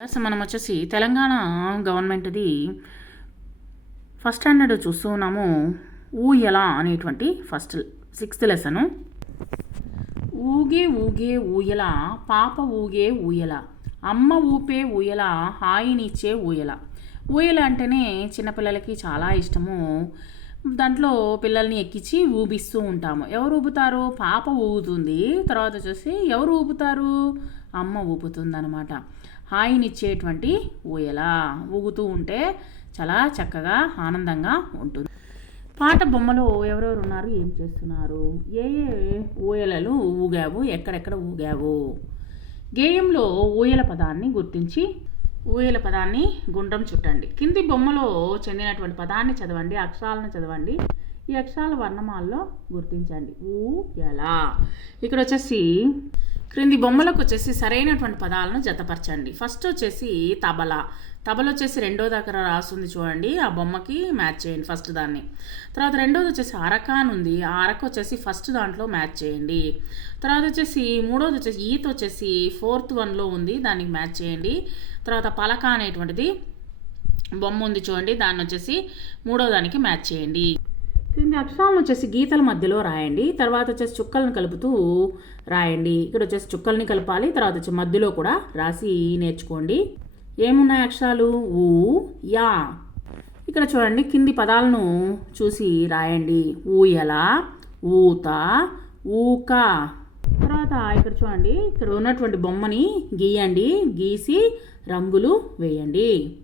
So మనం వచ్చేసి Telangana గవర్నమెంట్ది first standard చూస్తూ ఉన్నాము ఊయల అనేటువంటి ఫస్ట్ సిక్స్త్ లెసను. ఊగే ఊగే ఊయల పాప ఊగే ఊయల అమ్మ ఊపే ఊయల హాయినిచ్చే ఊయల. ఊయల అంటేనే చిన్నపిల్లలకి చాలా ఇష్టము. దాంట్లో పిల్లల్ని ఎక్కించి ఊపిస్తూ ఉంటాము. ఎవరు ఊపుతారు? పాప ఊగుతుంది తర్వాత వచ్చేసి ఎవరు ఊపుతారు? అమ్మ ఊపుతుంది అనమాట హాయినిచ్చేటువంటి ఊయల. ఊగుతూ ఉంటే చాలా చక్కగా ఆనందంగా ఉంటుంది. పాట బొమ్మలో ఎవరెవరు ఉన్నారు? ఏం చేస్తున్నారు? ఏ ఏ ఊయలలు ఊగావు? ఎక్కడెక్కడ ఊగావు? గేయంలో ఊయల పదాన్ని గుర్తించి ఊయల పదాన్ని గుండ్రం చుట్టండి. కింది బొమ్మలో చెందినటువంటి పదాన్ని చదవండి అక్షరాలను చదవండి. ఈ అక్షరాల వర్ణమాలలో గుర్తించండి. ఊ ఎలా ఇక్కడ వచ్చేసి క్రింది బొమ్మలకు వచ్చేసి సరైనటువంటి పదాలను జతపరచండి. ఫస్ట్ వచ్చేసి తబలా. తబల వచ్చేసి రెండో దగ్గర రాస్తుంది చూడండి. ఆ బొమ్మకి మ్యాచ్ చేయండి ఫస్ట్ దాన్ని. తర్వాత రెండోది వచ్చేసి అరక అని ఉంది. ఆ అరక వచ్చేసి ఫస్ట్ దాంట్లో మ్యాచ్ చేయండి. తర్వాత వచ్చేసి మూడోది వచ్చేసి ఈత వచ్చేసి ఫోర్త్ వన్లో ఉంది. దానికి మ్యాచ్ చేయండి. తర్వాత పలక అనేటువంటిది బొమ్మ ఉంది చూడండి. దాన్ని వచ్చేసి మూడో దానికి మ్యాచ్ చేయండి. క్రింది అక్షరాలను వచ్చేసి గీతల మధ్యలో రాయండి. తర్వాత వచ్చేసి చుక్కలను కలుపుతూ రాయండి. ఇక్కడ వచ్చేసి చుక్కల్ని కలపాలి. తర్వాత వచ్చి మధ్యలో కూడా రాసి నేర్చుకోండి. ఏమున్నాయి అక్షరాలు? ఊ యా. ఇక్కడ చూడండి కింది పదాలను చూసి రాయండి. ఊయల ఊత ఊక. తర్వాత ఇక్కడ చూడండి ఇక్కడ ఉన్నటువంటి బొమ్మని గీయండి. గీసి రంగులు వేయండి.